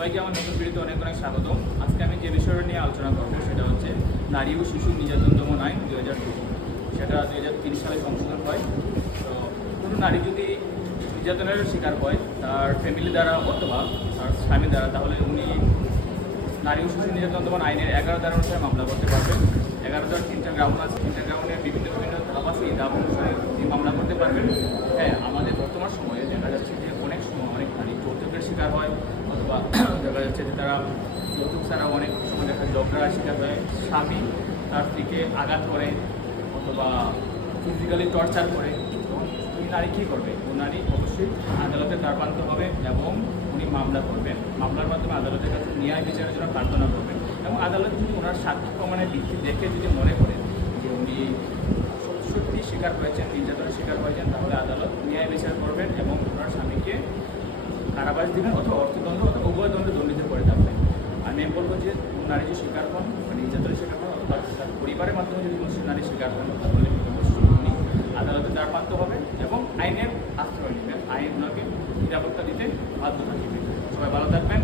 সবাইকে আমার নতুন ভিডিওতে অনেক অনেক স্বাগতম। আজকে আমি যে বিষয়টা নিয়ে আলোচনা করবো সেটা হচ্ছে নারী ও শিশু নির্যাতন দমন আইন 2002। সেটা 2003 সালে সংশোধন হয়। তো কোনো নারী যদি নির্যাতনের শিকার হয় তার ফ্যামিলি দ্বারা অথবা তার স্বামী দ্বারা, তাহলে উনি নারী ও শিশু নির্যাতন দমন আইনের 11 ধারা অনুসারে মামলা করতে পারবেন। 11 3টা গ্রাউন্ড আছে, 3টা গ্রাউন্ডে বিভিন্ন ধাপ আছে। এই ধাপ অনুসারে তিনি মামলা করতে পারবেন। হ্যাঁ, আমাদের বর্তমান সময়ে দেখা যাচ্ছে যে অনেক সময় অনেক নারী যৌতুকের শিকার হয়, অথবা দেখা যাচ্ছে যে তারা যৌতুক ছাড়া অনেক সময় দেখা ঝগড়ার শিকার হয়। স্বামী তার স্ত্রীকে আঘাত করে অথবা ফিজিক্যালি টর্চার করে। তখন ওই নারী কী করবে? ওই নারী অবশ্যই আদালতে দ্বারপ্রান্ত হবে এবং উনি মামলা করবেন। মামলার মাধ্যমে আদালতের কাছে ন্যায় বিচারের জন্য প্রার্থনা করবেন এবং আদালত যদি ওনার সাক্ষ্য প্রমাণের ভিত্তি দেখে যদি মনে করে যে উনি সত্যি শিকার হয়েছেন, নির্যাতনের শিকার হয়েছেন, তাহলে আদালত ন্যায় বিচার করবেন এবং ওনার স্বামীকে কারাবাস দেবেন অথবা অর্থদণ্ড অথবা উভয় দণ্ডে দণ্ডিত করে থাকবেন। আমি বলবো যে নারী যে শিকার হন বা নির্যাতনের শিকার হন অথবা তার পরিবারের মাধ্যমে যদি কোনো নারী শিকার হন, তাহলে অবশ্যই উনি আদালতে দ্বারপ্রান্ত হবেন এবং আইনের আশ্রয় নেবেন। আইন ওনাকে নিরাপত্তা দিতে বাধ্য থাকবে। সবাই ভালো থাকবেন।